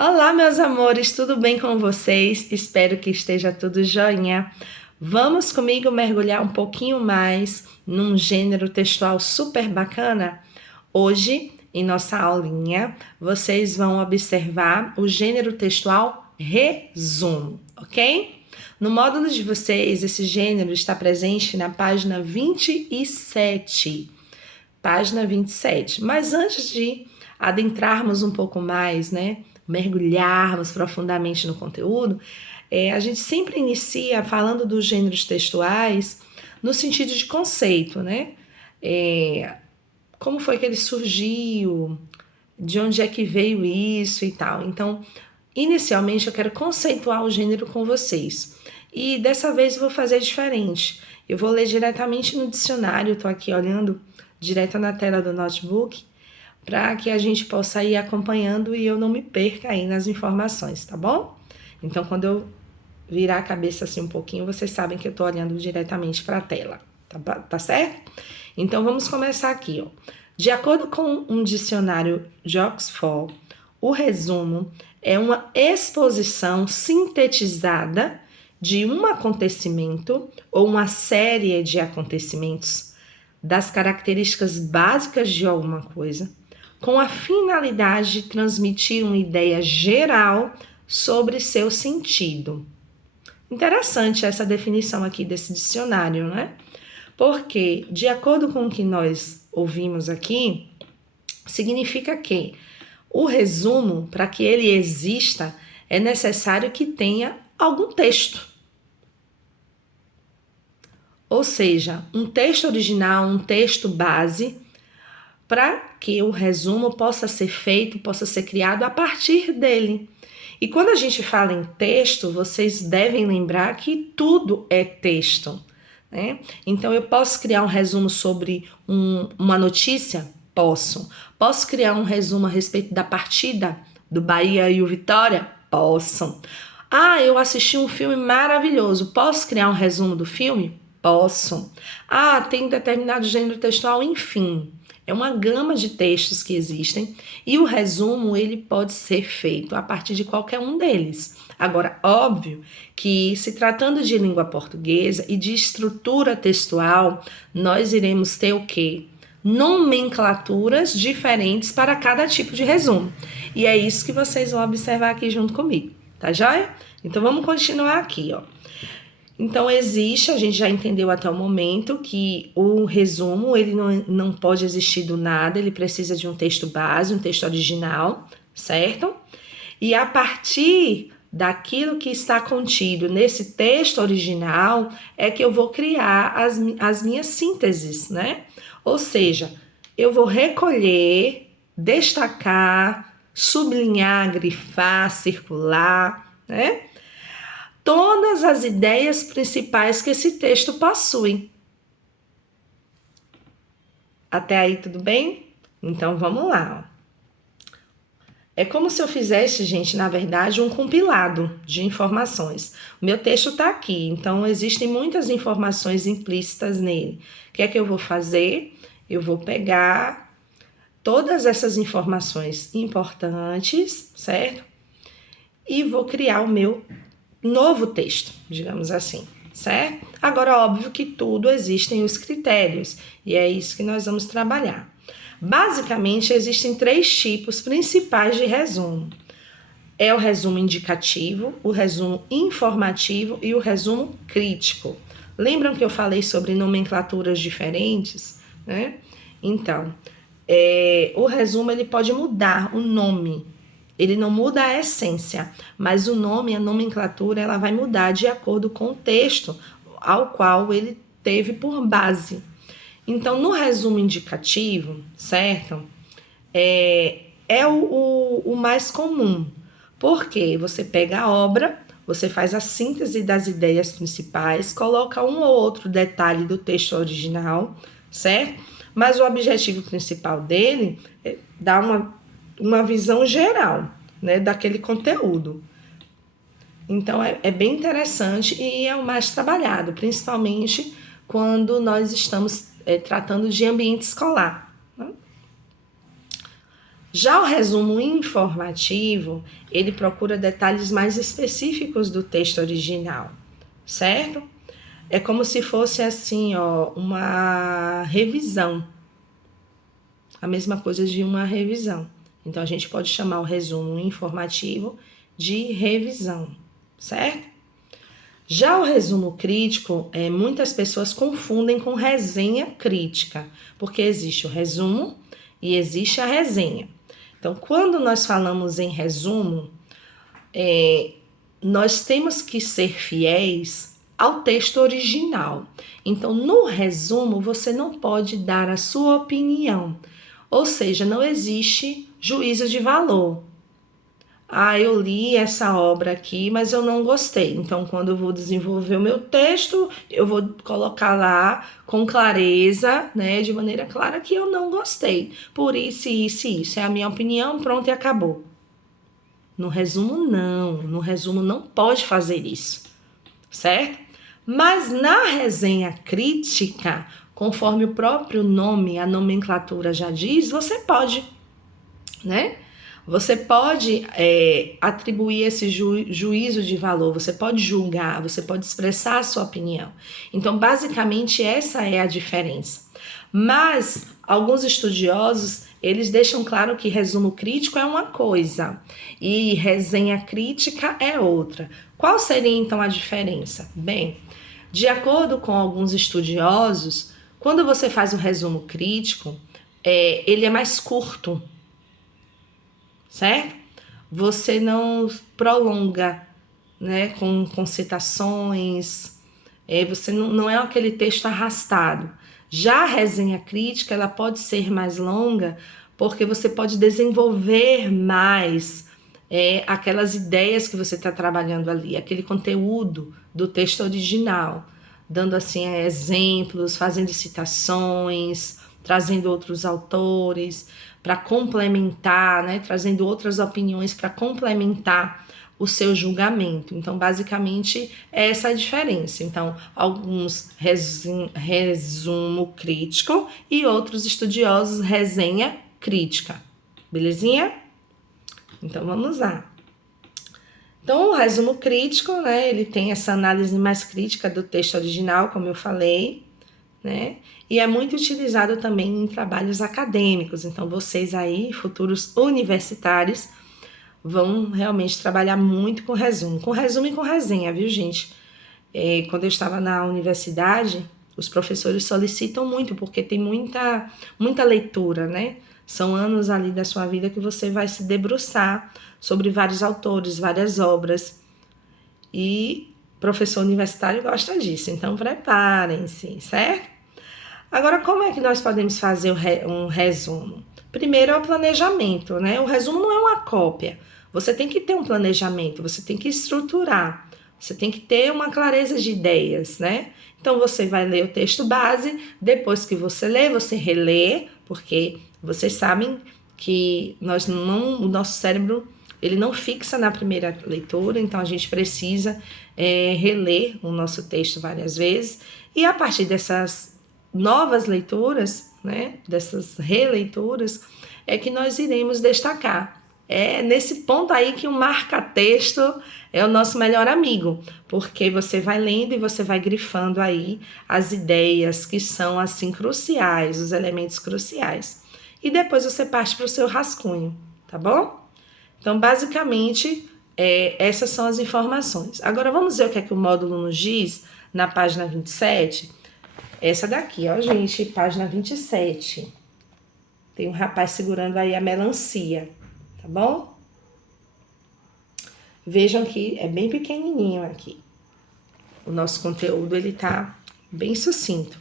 Olá, meus amores, tudo bem com vocês? Espero que esteja tudo joinha. Vamos comigo mergulhar um pouquinho mais num gênero textual super bacana? Hoje, em nossa aulinha, vocês vão observar o gênero textual resumo, ok? No módulo de vocês, esse gênero está presente na página 27. Página 27. Mas antes de adentrarmos um pouco mais, né? Mergulharmos profundamente no conteúdo, a gente sempre inicia falando dos gêneros textuais no sentido de conceito, né? Como foi que ele surgiu, de onde é que veio isso e tal. Então, inicialmente eu quero conceituar o gênero com vocês. E dessa vez eu vou fazer diferente. Eu vou ler diretamente no dicionário, estou aqui olhando direto na tela do notebook, para que a gente possa ir acompanhando e eu não me perca aí nas informações, tá bom? Então, quando eu virar a cabeça assim um pouquinho, vocês sabem que eu estou olhando diretamente para a tela, tá certo? Então, vamos começar aqui, ó. De acordo com um dicionário de Oxford, o resumo é uma exposição sintetizada de um acontecimento ou uma série de acontecimentos das características básicas de alguma coisa, com a finalidade de transmitir uma ideia geral sobre seu sentido. Interessante essa definição aqui desse dicionário, né? Porque, de acordo com o que nós ouvimos aqui, significa que o resumo, para que ele exista, é necessário que tenha algum texto. Ou seja, um texto original, um texto base, para que o resumo possa ser feito, possa ser criado a partir dele. E quando a gente fala em texto, vocês devem lembrar que tudo é texto, né? Então, eu posso criar um resumo sobre uma notícia? Posso. Posso criar um resumo a respeito da partida do Bahia e o Vitória? Posso. Ah, eu assisti um filme maravilhoso. Posso criar um resumo do filme? Posso. Ah, tem determinado gênero textual, enfim. É uma gama de textos que existem e o resumo ele pode ser feito a partir de qualquer um deles. Agora, óbvio que se tratando de língua portuguesa e de estrutura textual, nós iremos ter o quê? Nomenclaturas diferentes para cada tipo de resumo. E é isso que vocês vão observar aqui junto comigo, tá joia? Então vamos continuar aqui, ó. Então, existe, a gente já entendeu até o momento que o resumo, ele não pode existir do nada, ele precisa de um texto base, um texto original, certo? E a partir daquilo que está contido nesse texto original, é que eu vou criar as minhas sínteses, né? Ou seja, eu vou recolher, destacar, sublinhar, grifar, circular, né? Todas as ideias principais que esse texto possui. Até aí tudo bem? Então vamos lá. É como se eu fizesse, gente, na verdade, um compilado de informações. O meu texto está aqui, então existem muitas informações implícitas nele. O que é que eu vou fazer? Eu vou pegar todas essas informações importantes, certo? E vou criar o meu novo texto, digamos assim, certo? Agora, óbvio que tudo existem os critérios, e é isso que nós vamos trabalhar. Basicamente, existem 3 tipos principais de resumo. É o resumo indicativo, o resumo informativo e o resumo crítico. Lembram que eu falei sobre nomenclaturas diferentes, né? Então, o resumo ele pode mudar o nome. Ele não muda a essência, mas o nome, a nomenclatura, ela vai mudar de acordo com o texto ao qual ele teve por base. Então, no resumo indicativo, certo? É o mais comum. Porque você pega a obra, você faz a síntese das ideias principais, coloca um ou outro detalhe do texto original, certo? Mas o objetivo principal dele é dar uma visão geral, né, daquele conteúdo. Então, é bem interessante e é o mais trabalhado, principalmente quando nós estamos tratando de ambiente escolar, né? Já o resumo informativo, ele procura detalhes mais específicos do texto original, certo? É como se fosse assim, ó, uma revisão. A mesma coisa de uma revisão. Então, a gente pode chamar o resumo informativo de revisão, certo? Já o resumo crítico, muitas pessoas confundem com resenha crítica, porque existe o resumo e existe a resenha. Então, quando nós falamos em resumo, nós temos que ser fiéis ao texto original. Então, no resumo, você não pode dar a sua opinião, ou seja, não existe juízo de valor. Ah, eu li essa obra aqui, mas eu não gostei. Então, quando eu vou desenvolver o meu texto, eu vou colocar lá com clareza, né, de maneira clara que eu não gostei. Por isso, isso e isso. É a minha opinião, pronto e acabou. No resumo, não. No resumo, não pode fazer isso, certo? Mas na resenha crítica, conforme o próprio nome, a nomenclatura já diz, você pode, né? Você pode atribuir esse juízo de valor, você pode julgar, você pode expressar a sua opinião. Então, basicamente, essa é a diferença. Mas, alguns estudiosos, eles deixam claro que resumo crítico é uma coisa e resenha crítica é outra. Qual seria, então, a diferença? Bem, de acordo com alguns estudiosos, quando você faz um resumo crítico, ele é mais curto, certo? Você não prolonga, né, com citações, você não é aquele texto arrastado. Já a resenha crítica, ela pode ser mais longa, porque você pode desenvolver mais aquelas ideias que você está trabalhando ali, aquele conteúdo do texto original, dando assim exemplos, fazendo citações, trazendo outros autores para complementar, né, trazendo outras opiniões para complementar o seu julgamento. Então, basicamente, essa é a diferença. Então, alguns resumo crítico e outros estudiosos resenha crítica. Belezinha? Então, vamos lá. Então, o resumo crítico, né, ele tem essa análise mais crítica do texto original, como eu falei, né? E é muito utilizado também em trabalhos acadêmicos. Então, vocês aí, futuros universitários, vão realmente trabalhar muito com resumo e com resenha, viu, gente? Quando eu estava na universidade, os professores solicitam muito, porque tem muita leitura, né? São anos ali da sua vida que você vai se debruçar sobre vários autores, várias obras. E professor universitário gosta disso, então preparem-se, certo? Agora, como é que nós podemos fazer um resumo? Primeiro é o planejamento, né? O resumo não é uma cópia. Você tem que ter um planejamento, você tem que estruturar, você tem que ter uma clareza de ideias, né? Então, você vai ler o texto base, depois que você lê, você relê, porque vocês sabem que o nosso cérebro ele não fixa na primeira leitura, então a gente precisa reler o nosso texto várias vezes, e a partir dessas novas leituras, né, dessas releituras, é que nós iremos destacar. É nesse ponto aí que o marca-texto é o nosso melhor amigo, porque você vai lendo e você vai grifando aí as ideias que são assim cruciais, os elementos cruciais. E depois você parte para o seu rascunho, tá bom? Então, basicamente, essas são as informações. Agora, vamos ver o que é que o módulo nos diz na página 27. Essa daqui, ó, gente, página 27. Tem um rapaz segurando aí a melancia, tá bom? Vejam que é bem pequenininho aqui. O nosso conteúdo, ele tá bem sucinto.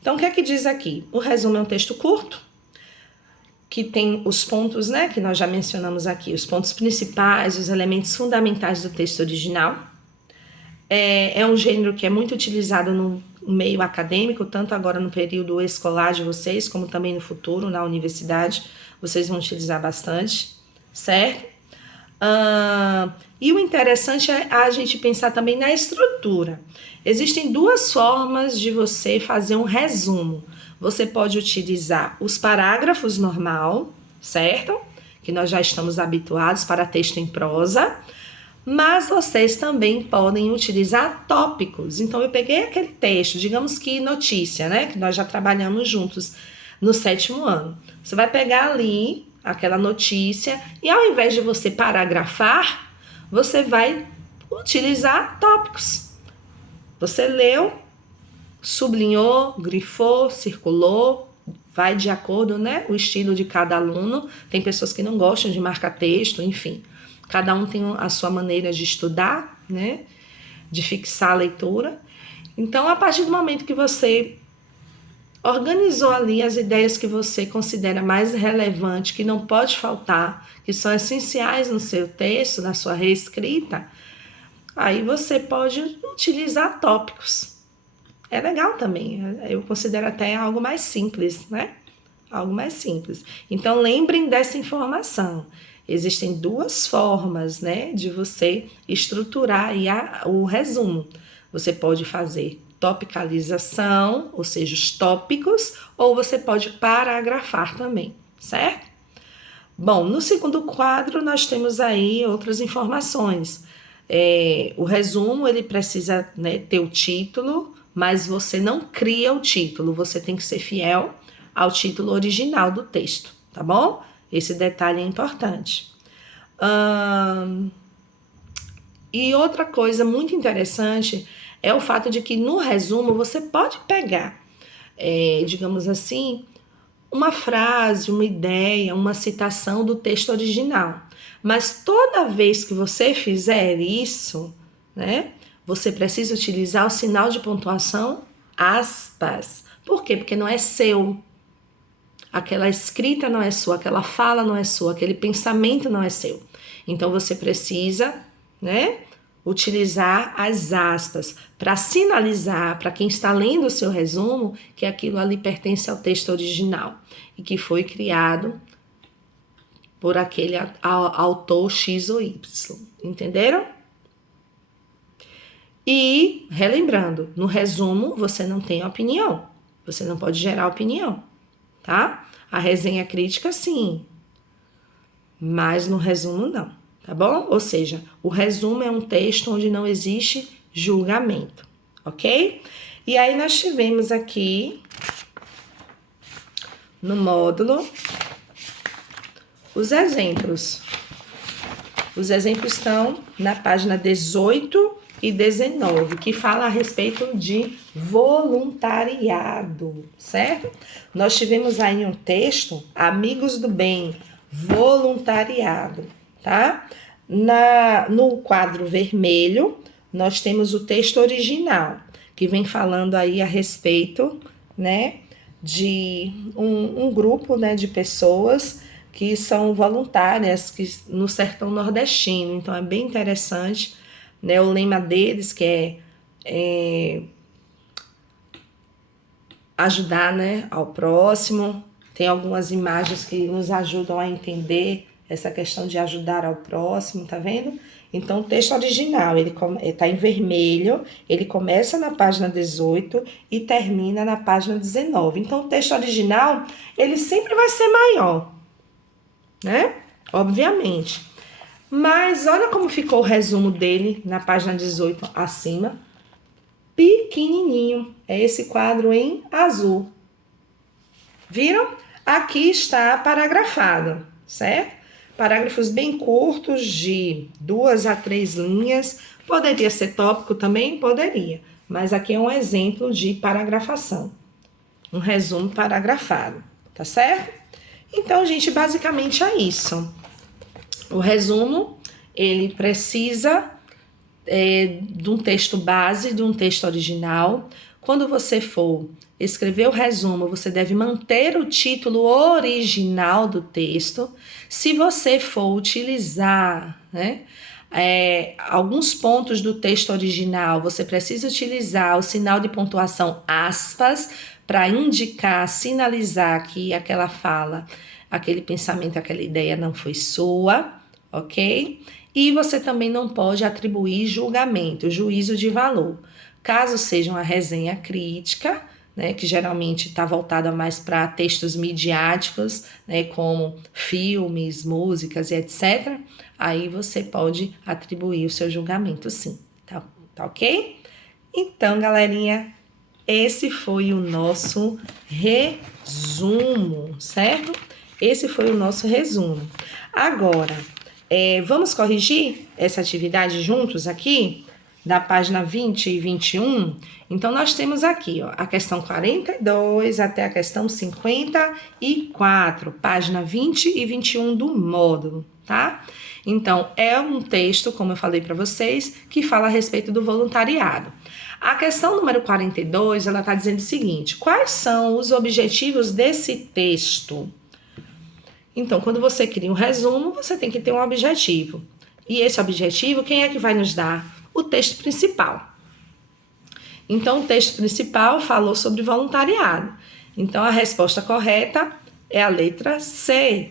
Então, o que é que diz aqui? O resumo é um texto curto, que tem os pontos, né, que nós já mencionamos aqui, os pontos principais, os elementos fundamentais do texto original. É um gênero que é muito utilizado no meio acadêmico, tanto agora no período escolar de vocês, como também no futuro, na universidade, vocês vão utilizar bastante, certo? E o interessante é a gente pensar também na estrutura. Existem duas formas de você fazer um resumo. Você pode utilizar os parágrafos normal, certo? que nós já estamos habituados para texto em prosa, mas vocês também podem utilizar tópicos. Então, eu peguei aquele texto, digamos que notícia, né? Que nós já trabalhamos juntos no 7º ano. Você vai pegar ali aquela notícia e ao invés de você paragrafar, você vai utilizar tópicos. Você leu, sublinhou, grifou, circulou, vai de acordo, né, o estilo de cada aluno. Tem pessoas que não gostam de marcar texto, enfim. Cada um tem a sua maneira de estudar, né, de fixar a leitura. Então, a partir do momento que você organizou ali as ideias que você considera mais relevantes, que não pode faltar, que são essenciais no seu texto, na sua reescrita, aí você pode utilizar tópicos. É legal também, eu considero até algo mais simples, né? Algo mais simples. Então, lembrem dessa informação. Existem 2 formas, né, de você estruturar aí o resumo. Você pode fazer topicalização, ou seja, os tópicos, ou você pode paragrafar também, certo? Bom, no segundo quadro nós temos aí outras informações. O resumo, ele precisa, né, ter o título, mas você não cria o título, você tem que ser fiel ao título original do texto, tá bom? Esse detalhe é importante. E outra coisa muito interessante é o fato de que no resumo você pode pegar, digamos assim, uma frase, uma ideia, uma citação do texto original. Mas toda vez que você fizer isso, né, você precisa utilizar o sinal de pontuação aspas. Por quê? Porque não é seu. Aquela escrita não é sua, aquela fala não é sua, aquele pensamento não é seu. Então você precisa, né, utilizar as aspas para sinalizar para quem está lendo o seu resumo que aquilo ali pertence ao texto original e que foi criado por aquele autor X ou Y. Entenderam? E, relembrando, no resumo você não tem opinião, você não pode gerar opinião, tá? A resenha crítica sim, mas no resumo não, tá bom? Ou seja, o resumo é um texto onde não existe julgamento, ok? E aí nós tivemos aqui no módulo os exemplos. Os exemplos estão na página 18 e 19, que fala a respeito de voluntariado, certo? Nós tivemos aí um texto, Amigos do Bem, voluntariado, tá? No quadro vermelho, nós temos o texto original, que vem falando aí a respeito, né, de um grupo, né, de pessoas que são voluntárias no sertão nordestino. Então, é bem interessante, né? O lema deles que é ajudar, né, ao próximo. Tem algumas imagens que nos ajudam a entender essa questão de ajudar ao próximo, tá vendo? Então, o texto original, ele tá em vermelho, ele começa na página 18 e termina na página 19. Então, o texto original, ele sempre vai ser maior, né? Obviamente. Mas olha como ficou o resumo dele na página 18 acima. Pequenininho. É esse quadro em azul. Viram? Aqui está paragrafado, certo? Parágrafos bem curtos, de 2 a 3 linhas. Poderia ser tópico também? Poderia. Mas aqui é um exemplo de paragrafação. Um resumo paragrafado, tá certo? Então, gente, basicamente é isso. O resumo, ele precisa de um texto base, de um texto original. Quando você for escrever o resumo, você deve manter o título original do texto. Se você for utilizar, né, alguns pontos do texto original, você precisa utilizar o sinal de pontuação aspas para indicar, sinalizar que aquela fala, aquele pensamento, aquela ideia não foi sua, ok? E você também não pode atribuir julgamento, juízo de valor. Caso seja uma resenha crítica, né, que geralmente está voltada mais para textos midiáticos, né, como filmes, músicas e etc., aí você pode atribuir o seu julgamento, sim. Tá ok? Então, galerinha, esse foi o nosso resumo, certo? Esse foi o nosso resumo. Agora, vamos corrigir essa atividade juntos aqui? Da página 20 e 21, então nós temos aqui, ó, a questão 42 até a questão 54, página 20 e 21 do módulo, tá? Então, é um texto, como eu falei para vocês, que fala a respeito do voluntariado. A questão número 42, ela está dizendo o seguinte: quais são os objetivos desse texto? Então, quando você cria um resumo, você tem que ter um objetivo. E esse objetivo, quem é que vai nos dar? O texto principal. Então, o texto principal falou sobre voluntariado. Então, a resposta correta é a letra C.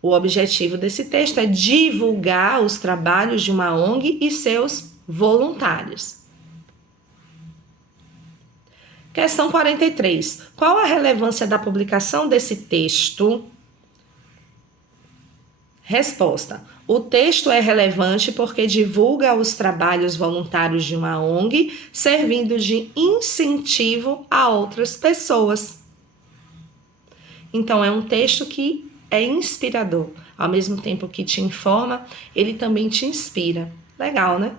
O objetivo desse texto é divulgar os trabalhos de uma ONG e seus voluntários. Questão 43. Qual a relevância da publicação desse texto? Resposta: o texto é relevante porque divulga os trabalhos voluntários de uma ONG, servindo de incentivo a outras pessoas. Então, é um texto que é inspirador. Ao mesmo tempo que te informa, ele também te inspira. Legal, né?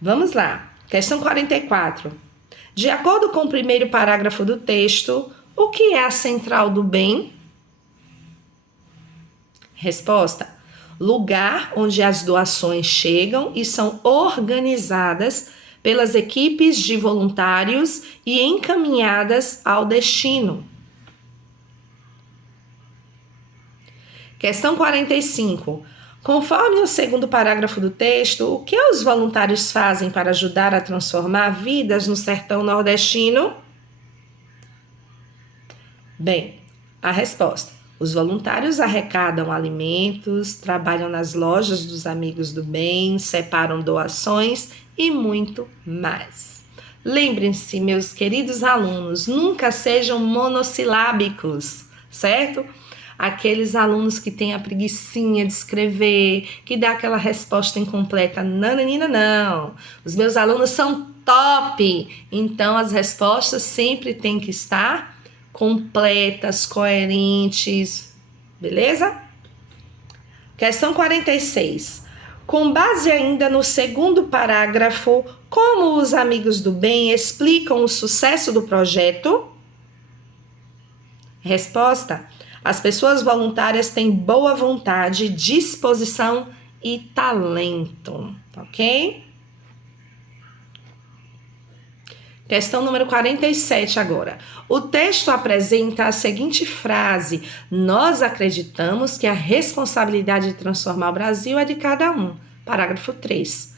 Vamos lá. Questão 44. De acordo com o primeiro parágrafo do texto, o que é a central do bem? Resposta: lugar onde as doações chegam e são organizadas pelas equipes de voluntários e encaminhadas ao destino. Questão 45. Conforme o segundo parágrafo do texto, o que os voluntários fazem para ajudar a transformar vidas no sertão nordestino? Bem, a resposta: os voluntários arrecadam alimentos, trabalham nas lojas dos amigos do bem, separam doações e muito mais. Lembrem-se, meus queridos alunos, nunca sejam monossilábicos, certo? Aqueles alunos que têm a preguicinha de escrever, que dá aquela resposta incompleta. Nananina, não. Os meus alunos são top. Então, as respostas sempre têm que estar completas, coerentes. Beleza? Questão 46. Com base ainda no segundo parágrafo, como os amigos do bem explicam o sucesso do projeto? Resposta: as pessoas voluntárias têm boa vontade, disposição e talento, ok? Questão número 47 agora. O texto apresenta a seguinte frase: nós acreditamos que a responsabilidade de transformar o Brasil é de cada um. Parágrafo 3.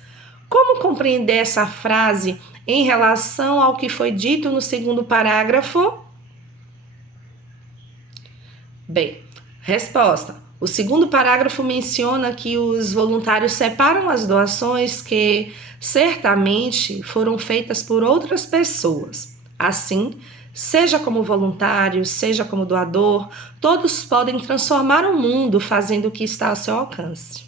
Como compreender essa frase em relação ao que foi dito no segundo parágrafo? Bem, resposta: o segundo parágrafo menciona que os voluntários separam as doações que certamente foram feitas por outras pessoas. Assim, seja como voluntário, seja como doador, todos podem transformar o mundo fazendo o que está ao seu alcance.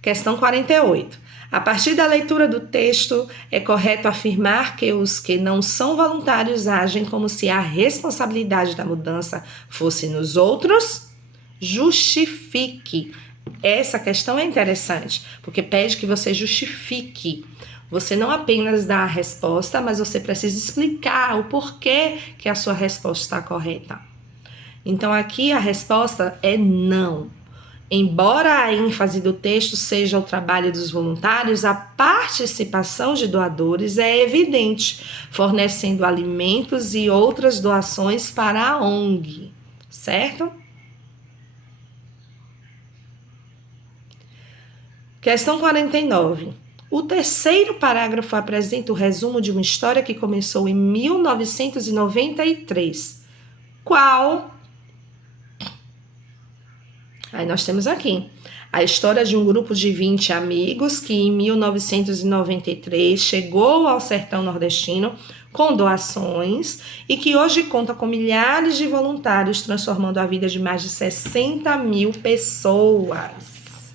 Questão 48. A partir da leitura do texto, é correto afirmar que os que não são voluntários agem como se a responsabilidade da mudança fosse nos outros? Justifique. Essa questão é interessante, porque pede que você justifique. Você não apenas dá a resposta, mas você precisa explicar o porquê que a sua resposta está correta. Então, aqui a resposta é não. Embora a ênfase do texto seja o trabalho dos voluntários, a participação de doadores é evidente, fornecendo alimentos e outras doações para a ONG, certo? Questão 49. O terceiro parágrafo apresenta o resumo de uma história que começou em 1993. Qual Aí nós temos aqui a história de um grupo de 20 amigos que em 1993 chegou ao sertão nordestino com doações e que hoje conta com milhares de voluntários, transformando a vida de mais de 60 mil pessoas.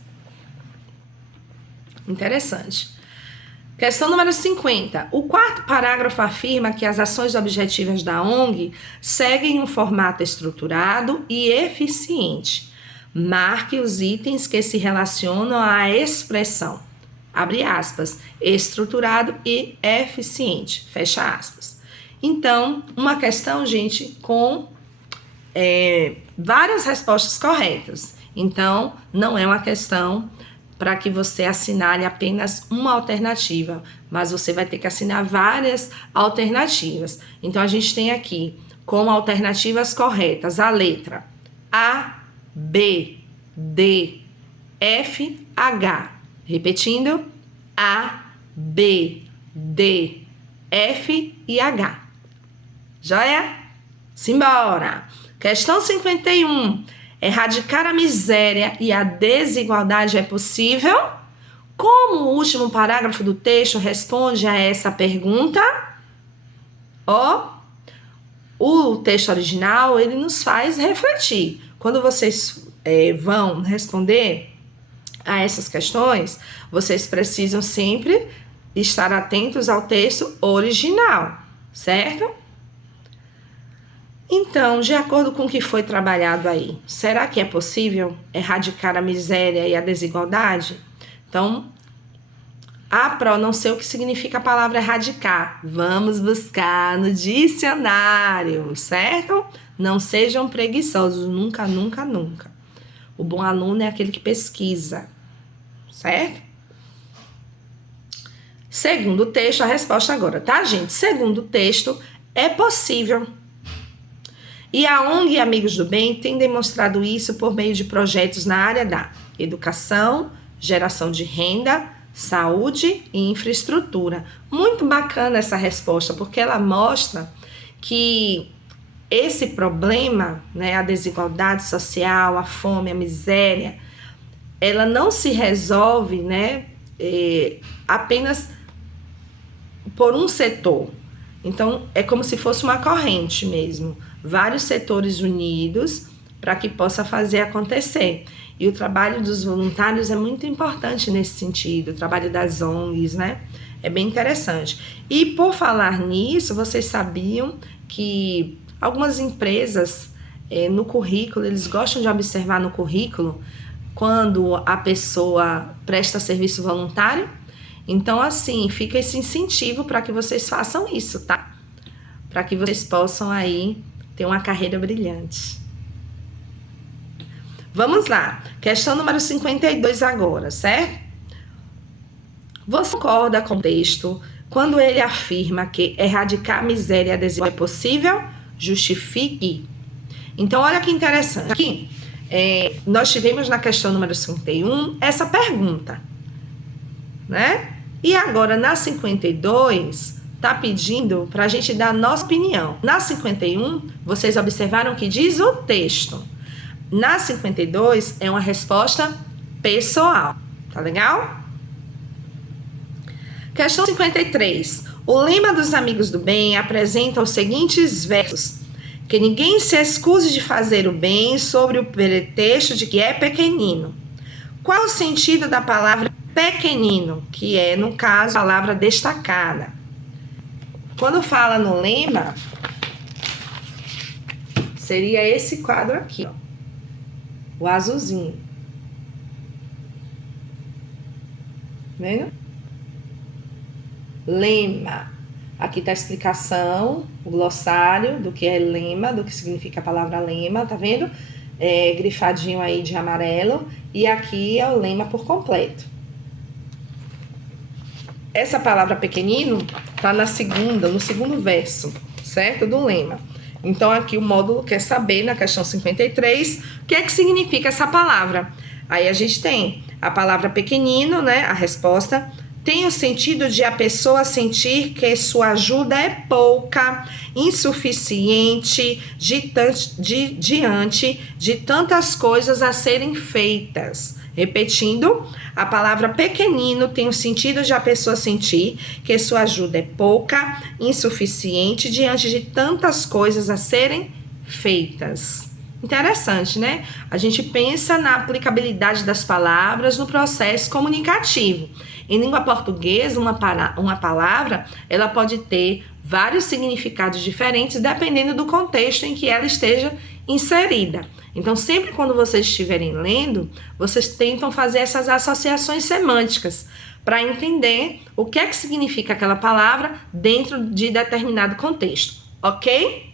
Interessante. Questão número 50. O quarto parágrafo afirma que as ações objetivas da ONG seguem um formato estruturado e eficiente. Marque os itens que se relacionam à expressão, abre aspas, estruturado e eficiente, fecha aspas. Então, uma questão, gente, com várias respostas corretas. Então, não é uma questão para que você assinale apenas uma alternativa, mas você vai ter que assinar várias alternativas. Então, a gente tem aqui como alternativas corretas a letra A, B, D, F, H. Repetindo, A, B, D, F e H. Joia? Simbora! Questão 51. Erradicar a miséria e a desigualdade é possível? Como o último parágrafo do texto responde a essa pergunta? O texto original, ele nos faz refletir. Quando vocês vão responder a essas questões, vocês precisam sempre estar atentos ao texto original, certo? Então, de acordo com o que foi trabalhado aí, será que é possível erradicar a miséria e a desigualdade? Então, não sei o que significa a palavra erradicar. Vamos buscar no dicionário, certo? Não sejam preguiçosos, nunca, nunca, nunca. O bom aluno é aquele que pesquisa, certo? Segundo o texto, a resposta agora, tá, gente? Segundo o texto, é possível. E a ONG Amigos do Bem tem demonstrado isso por meio de projetos na área da educação, geração de renda, saúde e infraestrutura. Muito bacana essa resposta, porque ela mostra que esse problema, né, a desigualdade social, a fome, a miséria, ela não se resolve, né, apenas por um setor. Então, é como se fosse uma corrente mesmo. Vários setores unidos para que possa fazer acontecer. E o trabalho dos voluntários é muito importante nesse sentido, o trabalho das ONGs, né? É bem interessante. E por falar nisso, vocês sabiam que algumas empresas no currículo, eles gostam de observar no currículo quando a pessoa presta serviço voluntário? Então, assim, fica esse incentivo para que vocês façam isso, tá? Para que vocês possam aí ter uma carreira brilhante. Vamos lá. Questão número 52 agora, certo? Você concorda com o texto quando ele afirma que erradicar a miséria e a desigualdade é possível? Justifique. Então, olha que interessante. Aqui, nós tivemos na questão número 51 essa pergunta, né? E agora, na 52, tá pedindo para a gente dar a nossa opinião. Na 51, vocês observaram que diz o texto. Na 52, é uma resposta pessoal. Tá legal? Questão 53. O lema dos Amigos do Bem apresenta os seguintes versos. Que ninguém se excuse de fazer o bem sobre o pretexto de que é pequenino. Qual o sentido da palavra pequenino, que é, no caso, a palavra destacada? Quando fala no lema, seria esse quadro aqui, ó, o azulzinho. Vendo? Lema. Aqui está a explicação, o glossário do que é lema, do que significa a palavra lema, tá vendo? Grifadinho aí de amarelo. E aqui é o lema por completo. Essa palavra pequenino está no segundo verso, certo? Do lema. Então, aqui o módulo quer saber, na questão 53, o que é que significa essa palavra. Aí a gente tem a palavra pequenino, né? A resposta tem o sentido de a pessoa sentir que sua ajuda é pouca, insuficiente, diante de tantas coisas a serem feitas. Repetindo, a palavra pequenino tem o sentido de a pessoa sentir que sua ajuda é pouca, insuficiente, diante de tantas coisas a serem feitas. Interessante, né? A gente pensa na aplicabilidade das palavras no processo comunicativo. Em língua portuguesa, uma palavra, ela pode ter vários significados diferentes dependendo do contexto em que ela esteja inserida. Então, sempre quando vocês estiverem lendo, vocês tentam fazer essas associações semânticas para entender o que é que significa aquela palavra dentro de determinado contexto, ok?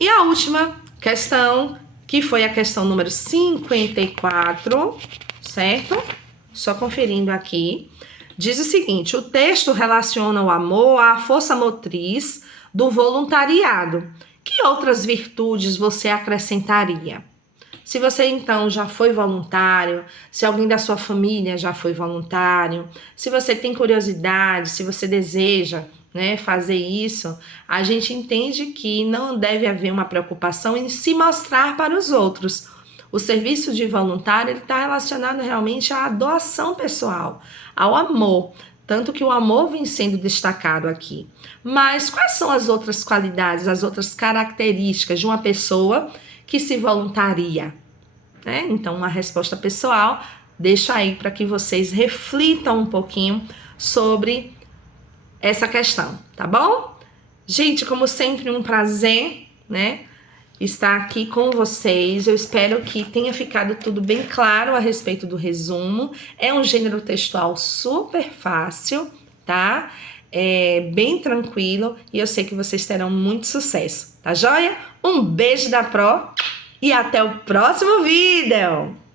E a última questão, que foi a questão número 54, certo? Só conferindo aqui. Diz o seguinte: o texto relaciona o amor à força motriz do voluntariado. Que outras virtudes você acrescentaria? Se você, então, já foi voluntário, se alguém da sua família já foi voluntário, se você tem curiosidade, se você deseja, né, fazer isso, a gente entende que não deve haver uma preocupação em se mostrar para os outros. O serviço de voluntário está relacionado realmente à doação pessoal, ao amor, tanto que o amor vem sendo destacado aqui. Mas quais são as outras qualidades, as outras características de uma pessoa que se voluntaria? Né? Então, uma resposta pessoal, deixo aí para que vocês reflitam um pouquinho sobre essa questão, tá bom? Gente, como sempre, um prazer, né, estar aqui com vocês. Eu espero que tenha ficado tudo bem claro a respeito do resumo. É um gênero textual super fácil, tá? É bem tranquilo e eu sei que vocês terão muito sucesso, tá joia? Um beijo da Pro e até o próximo vídeo!